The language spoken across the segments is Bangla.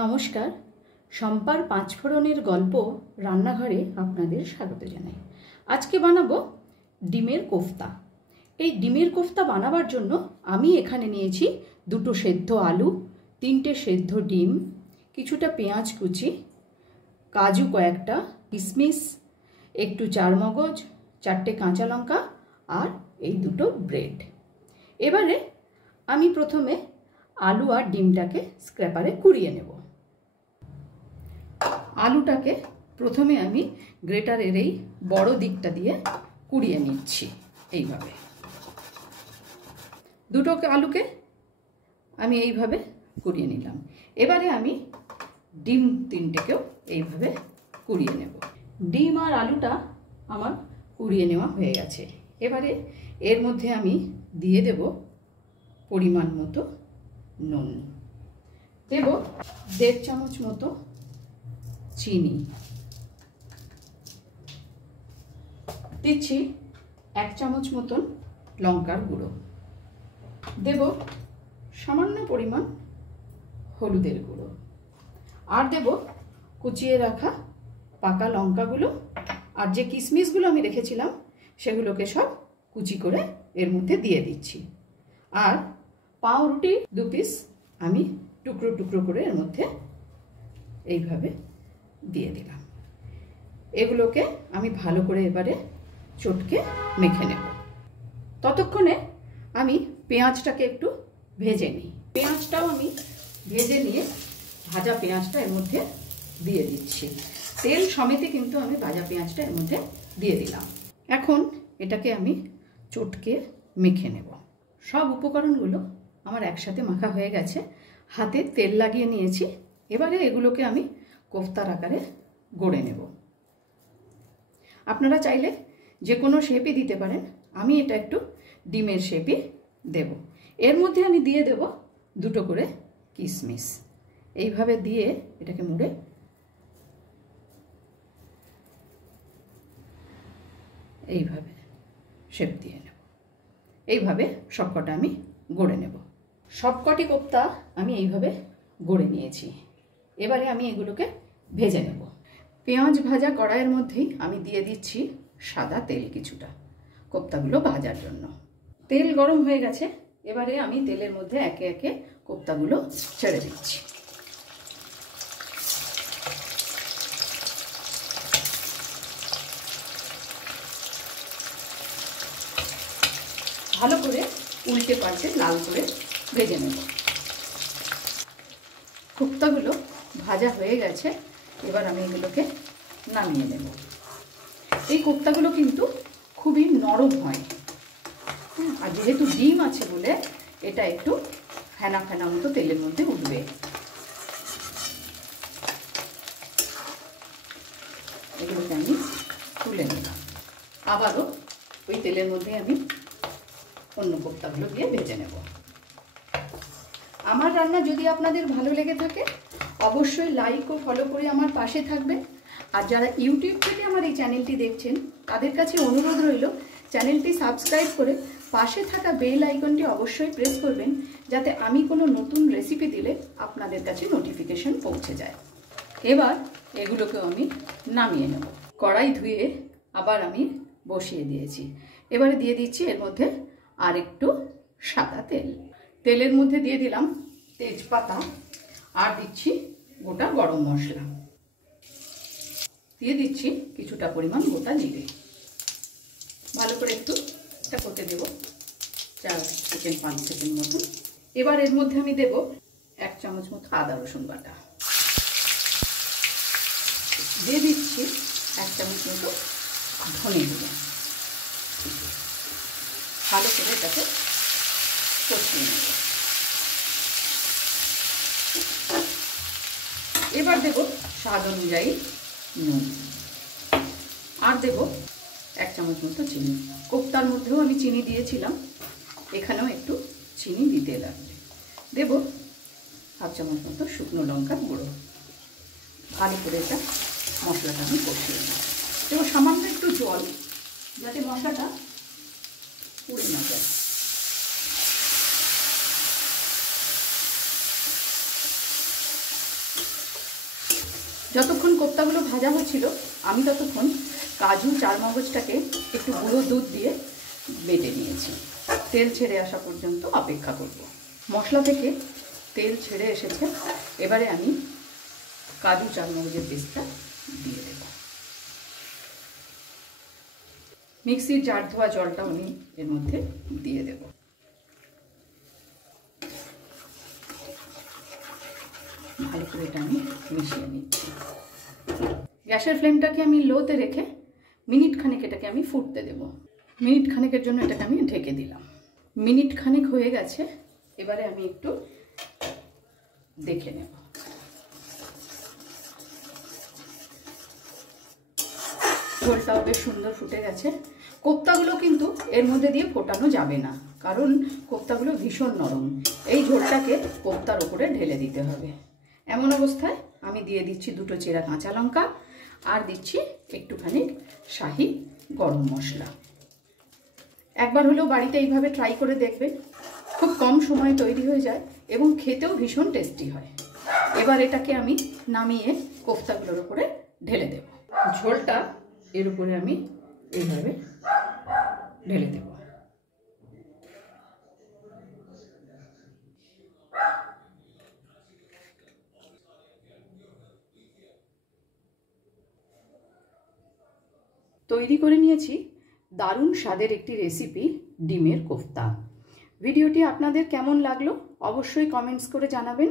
নমস্কার, শম্পার পাঁচফোড়নের গল্প রান্নাঘরে আপনাদের স্বাগত জানাই। আজকে বানাবো ডিমের কোফতা। এই ডিমের কোফতা বানাবার জন্য আমি এখানে নিয়েছি 2টো সেদ্ধ আলু, 3টে সেদ্ধ ডিম, কিছুটা পেঁয়াজ কুচি, কাজু কয়েকটা, কিশমিশ, একটু চারমগজ, 4টে কাঁচা লঙ্কা আর এই 2টো ব্রেড। এবারে আমি প্রথমে আলু আর ডিমটাকে স্ক্র্যাপারে কুড়িয়ে নেব। আলুটাকে প্রথমে আমি গ্রেটারের এই বড় দিকটা দিয়ে কুড়িয়ে নিচ্ছি। এইভাবে 2টো আলুকে আমি এইভাবে কুড়িয়ে নিলাম। এবারে আমি ডিম 3টেকেও এইভাবে কুড়িয়ে নেব। ডিম আর আলুটা আমার কুড়িয়ে নেওয়া হয়ে গেছে। এবারে এর মধ্যে আমি দিয়ে দেব পরিমাণ মতো নুন, দেব 1.5 চামচ মতো চিনি, দিচ্ছি 1 চামচ মতন লঙ্কার গুঁড়ো, দেব সামান্য পরিমাণ হলুদের গুঁড়ো, আর দেব কুচিয়ে রাখা পাকা লঙ্কাগুলো, আর যে কিশমিশগুলো আমি রেখেছিলাম সেগুলোকে সব কুচি করে এর মধ্যে দিয়ে দিচ্ছি। আর পাউরুটি 2 পিস আমি টুকরো টুকরো করে এর মধ্যে এইভাবে দিয়ে দিলাম। এগুলোকে আমি ভালো করে এবারে চটকে মেখে নেব। ততক্ষণে আমি পেঁয়াজটাকে একটু ভেজে নিই। পেঁয়াজটাও আমি ভেজে নিয়ে ভাজা পেঁয়াজটা এর মধ্যে দিয়ে দিচ্ছি। তেল সমেতে কিন্তু আমি ভাজা পেঁয়াজটা এর মধ্যে দিয়ে দিলাম। এখন এটাকে আমি চটকে মেখে নেব। সব উপকরণগুলো আমার একসাথে মাখা হয়ে গেছে। হাতে তেল লাগিয়ে নিয়েছি। এবারে এগুলোকে আমি কোফতার আকারে গড়ে নেব। আপনারা চাইলে যে কোনো শেপই দিতে পারেন। আমি এটা একটু ডিমের শেপই দেব। এর মধ্যে আমি দিয়ে দেব 2টো করে কিশমিশ। এইভাবে দিয়ে এটাকে মুড়ে এইভাবে শেপ দিয়ে নেব। এইভাবে সবকটা আমি গড়ে নেব। সবকটি কোফতা আমি এইভাবে গড়ে নিয়েছি। এবারে আমি এগুলোকে ভেজে নেব। পেঁয়াজ ভাজা কড়াইয়ের মধ্যেই আমি দিয়ে দিচ্ছি সাদা তেল কিছুটা কোফতাগুলো ভাজার জন্য। তেল গরম হয়ে গেছে। এবারে আমি তেলের মধ্যে একে একে কোফতাগুলো ছেড়ে দিচ্ছি। ভালো করে উল্টে পাল্টে লাল করে ভেজে নেব। কোফতাগুলো ভাজা হয়ে গেছে। এবার আমি এগুলোকে নামিয়ে নেব। এই কোফতাগুলো কিন্তু খুবই নরম হয়, আর যেহেতু ডিম আছে বলে এটা একটু ফেনা ফেনা মতো তেলের মধ্যে উঠবে। এগুলোকে আমি তুলে নিলাম। আবারও ওই তেলের মধ্যে আমি অন্য কোফতাগুলো দিয়ে ভেজে নেব। আমার রান্না যদি আপনাদের ভালো লেগে থাকে অবশ্যই লাইক ও ফলো করে আমার পাশে থাকবেন। আর যারা ইউটিউব থেকে আমার এই চ্যানেলটি দেখছেন তাদের কাছে অনুরোধ রইল চ্যানেলটি সাবস্ক্রাইব করে পাশে থাকা বেল আইকনটি অবশ্যই প্রেস করবেন, যাতে আমি কোনো নতুন রেসিপি দিলে আপনাদের কাছে নোটিফিকেশন পৌঁছে যায়। এবার এগুলোকেও আমি নামিয়ে নেব। কড়াই ধুয়ে আবার আমি বসিয়ে দিয়েছি। এবারে দিয়ে দিচ্ছি এর মধ্যে আর একটু সাদা তেল। তেলের মধ্যে দিয়ে দিলাম তেজপাতা, আর দিচ্ছি গোটা গরম মশলা, দিয়ে দিচ্ছি কিছুটা পরিমাণ গোটা জিরে। ভালো করে একটু এটা করতে দেব 4 সেকেন্ড 5 সেকেন্ড মতো। এবার এর মধ্যে আমি দেব 1 চামচ মতো আদা রসুন বাটা, দিয়ে দিচ্ছি 1 চামচ মতো ধনে গুঁড়ো। ভালো করে এটাকে কষিয়ে নেব। এবার দেব স্বাদ অনুযায়ী নুন, আর দেব 1 চামচ মতো চিনি। কোফতার মধ্যেও আমি চিনি দিয়েছিলাম, এখানেও একটু চিনি দিতে লাগবে। দেব 1/2 চামচ মতো শুকনো লঙ্কার গুঁড়ো। ভালো করে এটা মশলাটা আমি কষিয়ে নেব। দেব সামান্য একটু জল, যাতে মশলাটা পুড়ে না যায়। যতক্ষণ কোপ্তাগুলো ভাজা হচ্ছিল আমি ততক্ষণ কাজু চারমগজটাকে একটু গুঁড়ো দুধ দিয়ে বেটে নিয়েছি। তেল ছেড়ে আসা পর্যন্ত অপেক্ষা করব। মশলা থেকে তেল ছেড়ে এসেছে, এবারে আমি কাজু চারমগজের পেস্টটা দিয়ে দেব। মিক্সির জার ধোয়া জলটা আমি এর মধ্যে দিয়ে দেব। ভালো করে এটা আমি মিশিয়ে নিচ্ছি। গ্যাসের ফ্লেমটাকে আমি লোতে রেখে মিনিট খানেক এটাকে আমি ফুটতে দেব। মিনিট খানেকের জন্য এটাকে আমি ঢেকে দিলাম। মিনিট খানেক হয়ে গেছে, এবারে আমি একটু দেখে নেব। ঝোলটাও বেশ সুন্দর ফুটে গেছে। কোপ্তাগুলো কিন্তু এর মধ্যে দিয়ে ফোটানো যাবে না, কারণ কোপ্তাগুলো ভীষণ নরম। এই ঝোলটাকে কোপ্তার ওপরে ঢেলে দিতে হবে। এমন অবস্থায় আমি দিয়ে দিচ্ছি 2টো চেরা কাঁচা লঙ্কা, আর দিচ্ছি একটুখানি শাহি গরম মশলা। একবার হলেও বাড়িতে এইভাবে ট্রাই করে দেখবেন, খুব কম সময়ে তৈরি হয়ে যায় এবং খেতেও ভীষণ টেস্টি হয়। এবার এটাকে আমি নামিয়ে কোফতাগুলোর উপরে ঢেলে দেব। ঝোলটা এর উপরে আমি এইভাবে ঢেলে দেব। তৈরি করে নিয়েছি দারুণ স্বাদের একটি রেসিপি, ডিমের কোফতা। ভিডিওটি আপনাদের কেমন লাগলো অবশ্যই কমেন্টস করে জানাবেন।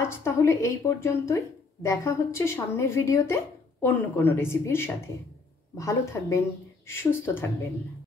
আজ তাহলে এই পর্যন্তই। দেখা হচ্ছে সামনের ভিডিওতে অন্য কোনো রেসিপির সাথে। ভালো থাকবেন, সুস্থ থাকবেন।